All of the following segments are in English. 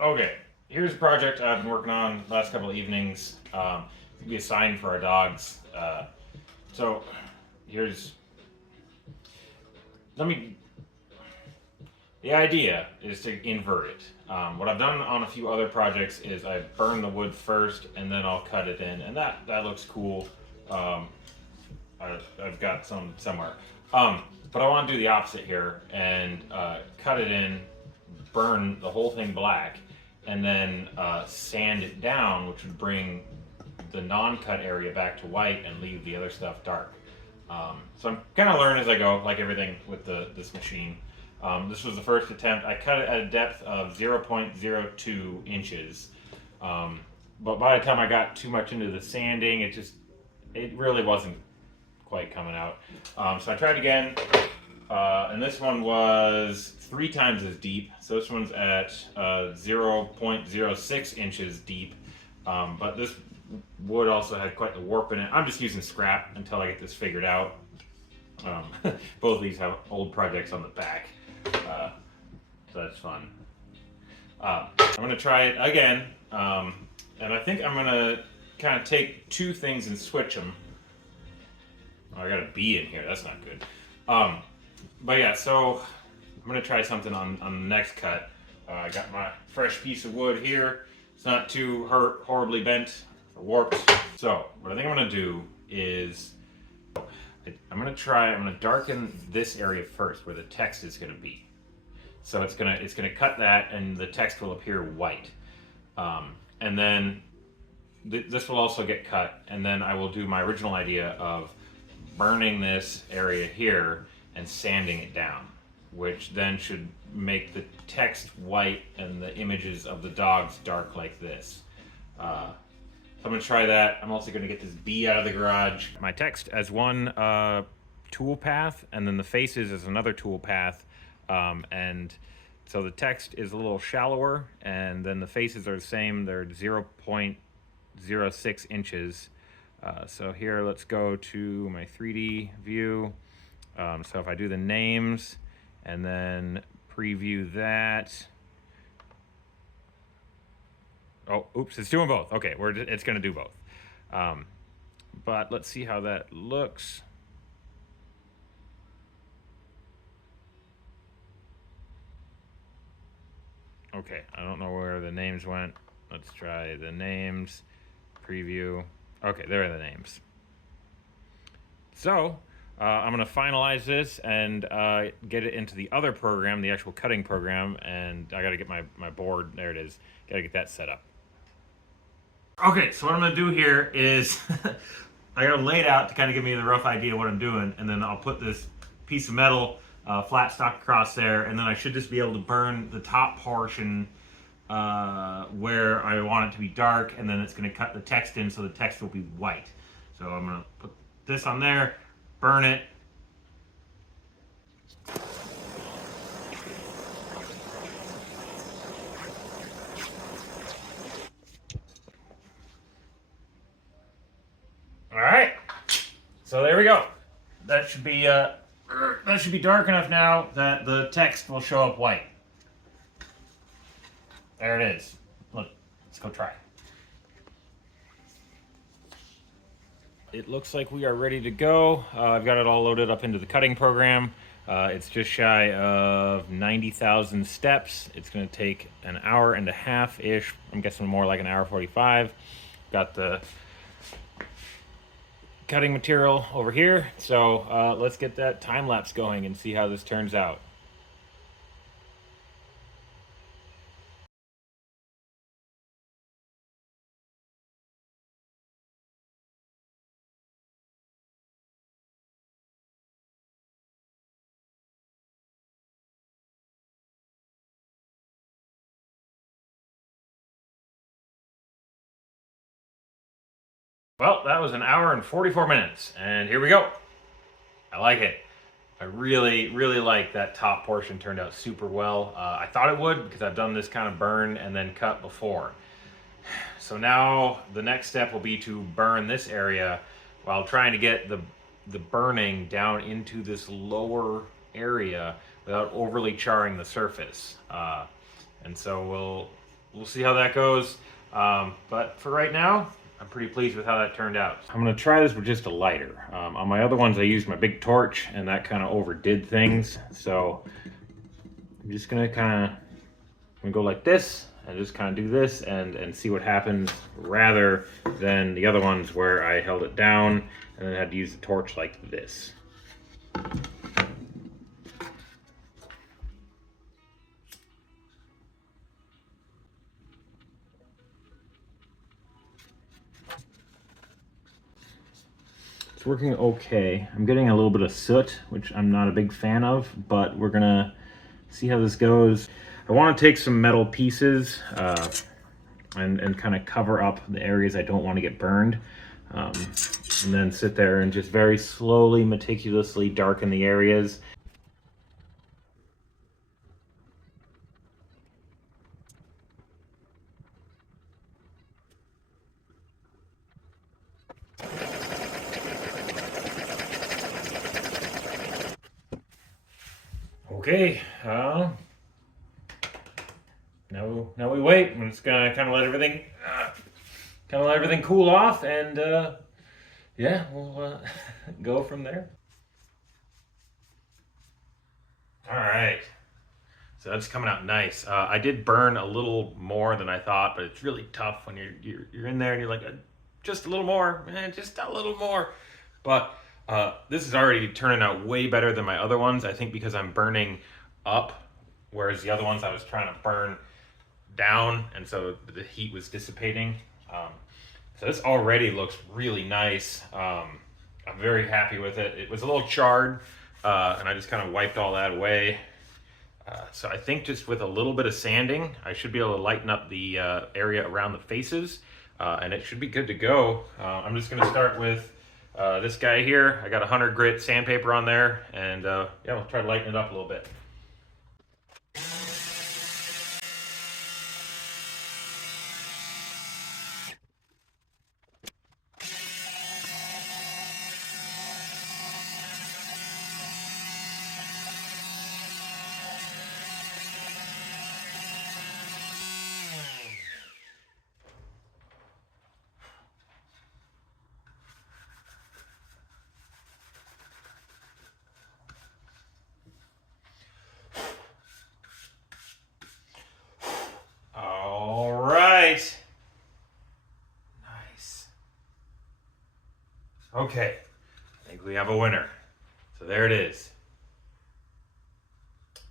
Okay, here's a project I've been working on the last couple of evenings. It's gonna be a sign for our dogs. So here's let me. The idea is to invert it. What I've done on a few other projects is I burn the wood first and then I'll cut it in, and that looks cool. Um, I've got some somewhere. But I want to do the opposite here and cut it in, burn the whole thing black, and then sand it down, which would bring the non-cut area back to white and leave the other stuff dark. So I'm kind of learning as I go, like everything with this machine. This was the first attempt. I cut it at a depth of 0.02 inches. But by the time I got too much into the sanding, it really wasn't quite coming out. So I tried again, and this one was 3 times as deep. So this one's at 0.06 inches deep. But this wood also had quite the warp in it. I'm just using scrap until I get this figured out. Both of these have old projects on the back, so that's fun. I'm going to try it again, and I think I'm going to kind of take two things and switch them. Oh, I got a bee in here. That's not good. But yeah, so I'm going to try something on the next cut. I got my fresh piece of wood here. It's not too horribly bent or warped. So what I think I'm going to do is I'm going to darken this area first where the text is going to be. So it's going to cut that and the text will appear white. And then this will also get cut, and then I will do my original idea of burning this area here and sanding it down, which then should make the text white and the images of the dogs dark like this. So I'm going to try that. I'm also going to get this bee out of the garage. My text as one tool path, and then the faces as another tool path. And so the text is a little shallower, and then the faces are the same. They're 0.06 inches. So here, let's go to my 3D view. So if I do the names and then preview that. Oh, oops, it's doing both. Okay, it's going to do both. But let's see how that looks. Okay, I don't know where the names went. Let's try the names, preview. Okay, there are the names. So I'm going to finalize this and get it into the other program, the actual cutting program, and I got to get my board. There it is. Got to get that set up. Okay, so what I'm going to do here is I got to lay it out to kind of give me the rough idea of what I'm doing, and then I'll put this piece of metal flat stock across there, and then I should just be able to burn the top portion where I want it to be dark, and then it's going to cut the text in so the text will be white. So I'm going to put this on there, burn it. All right, so there we go. That should be dark enough now that the text will show up white. There it is. Look, let's go try it. It looks like we are ready to go. I've got it all loaded up into the cutting program. It's just shy of 90,000 steps. It's going to take an hour and a half-ish. I'm guessing more like an hour 45. Got the cutting material over here. So let's get that time lapse going and see how this turns out. Well, that was an hour and 44 minutes, and here we go. I like it. I really, really like that top portion. Turned out super well. I thought it would because I've done this kind of burn and then cut before. So now the next step will be to burn this area while trying to get the burning down into this lower area without overly charring the surface. And so we'll see how that goes. But for right now, I'm pretty pleased with how that turned out. I'm gonna try this with just a lighter. On my other ones, I used my big torch, and that kind of overdid things. So I'm just gonna go like this, and just kind of do this, and see what happens, rather than the other ones where I held it down and then had to use the torch like this. It's working okay. I'm getting a little bit of soot, which I'm not a big fan of, but we're gonna see how this goes. I want to take some metal pieces and kind of cover up the areas I don't want to get burned, and then sit there and just very slowly, meticulously darken the areas. Okay, now we wait. I'm just gonna kind of let everything cool off, and yeah, we'll go from there. All right, so that's coming out nice. I did burn a little more than I thought, but it's really tough when you're in there and you're like, just a little more, man, just a little more. But this is already turning out way better than my other ones. I think because I'm burning up, whereas the other ones I was trying to burn down, and so the heat was dissipating. So this already looks really nice. I'm very happy with it. It was a little charred, and I just kind of wiped all that away. So I think just with a little bit of sanding, I should be able to lighten up the area around the faces, and it should be good to go. I'm just going to start with this guy here. I got 100 grit sandpaper on there, and yeah, we'll try to lighten it up a little bit. Nice. Okay, I think we have a winner. So there it is.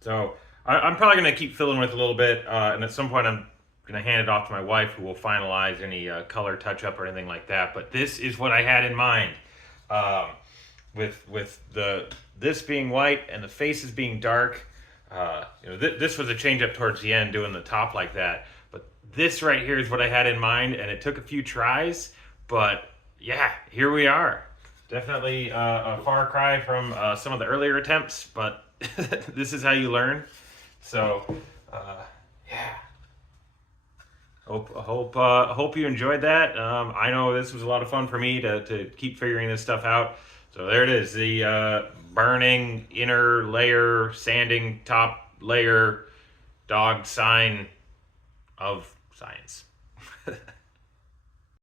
So I'm probably going to keep filling with a little bit, and at some point I'm going to hand it off to my wife, who will finalize any color touch-up or anything like that. But this is what I had in mind, with this being white and the faces being dark. This was a change up towards the end, doing the top like that. But this right here is what I had in mind, and it took a few tries. But yeah, here we are. Definitely a far cry from some of the earlier attempts, but this is how you learn. So yeah. Hope you enjoyed that. I know this was a lot of fun for me to keep figuring this stuff out. So there it is, the burning inner layer, sanding top layer, dog sign of science.